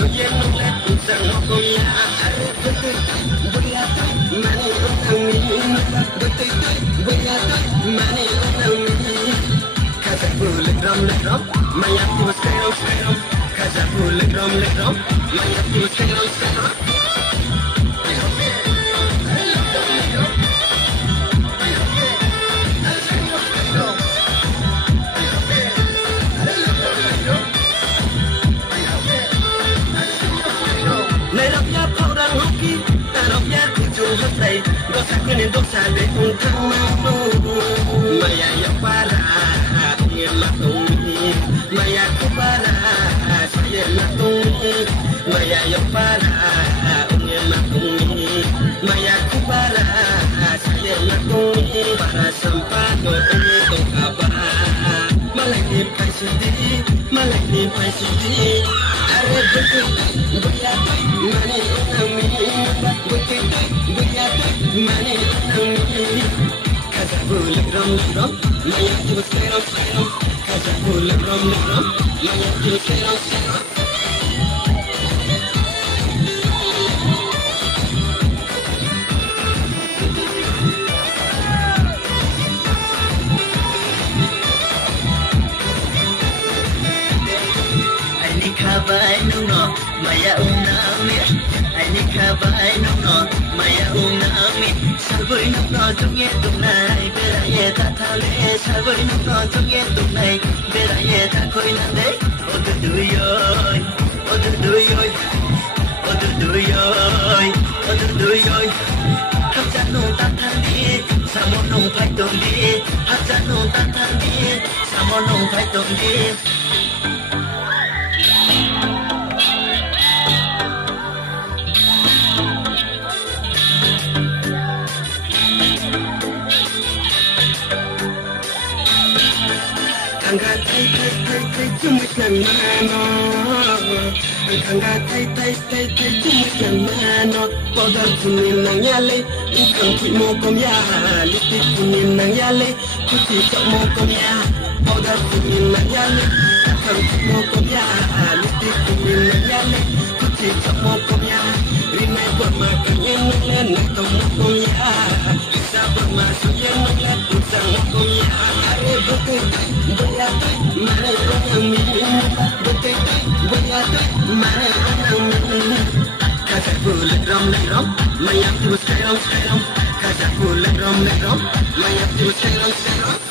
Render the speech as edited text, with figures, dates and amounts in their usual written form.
soy el hombre usando comida. Voy a mani unang voy a mani unang Kaza pula drum maya tu skero Kaza pula drum maya tu skero Dosa kene dosa de un tamano Maya ya para Ye matumi Maya kubara Ye matumi Maya ya para Ye matumi Maya kubara Ye matumi Para sampano Ye tokaba Malay ni pai sidi Are betul Boya mani unami Betul Boya mani unami Kaza pula drum Maya tu skero Kaza pula drum Maya tu skero Kabai no maya unami ani kabai no maya unami sabui no tungye tunai beraye ta thale sabui no tungye tunai beraye ta koi na de odu duyoy hapja no ta thani samo no phai tong di hapja no ta thani samo no phai tong di Angga tay cumit ng mano Angga tay cumit ng mano Podal kunin ng yale Ukang kuy mo kumya Litit kunin ng yale Kutikak mo kumya Podal kunin ng yale Ukang kuy mo kumya Litit kunin ng yale Kutikak mo kumya Rinay bermakan yang nulen Nakong mo kumya Isa bermasuk yang nulen Usang mo kumya Are betul Boya mani unami Betul Boya mani unami Kaza pula drum Maya tu skero Kaza pula drum Maya tu skero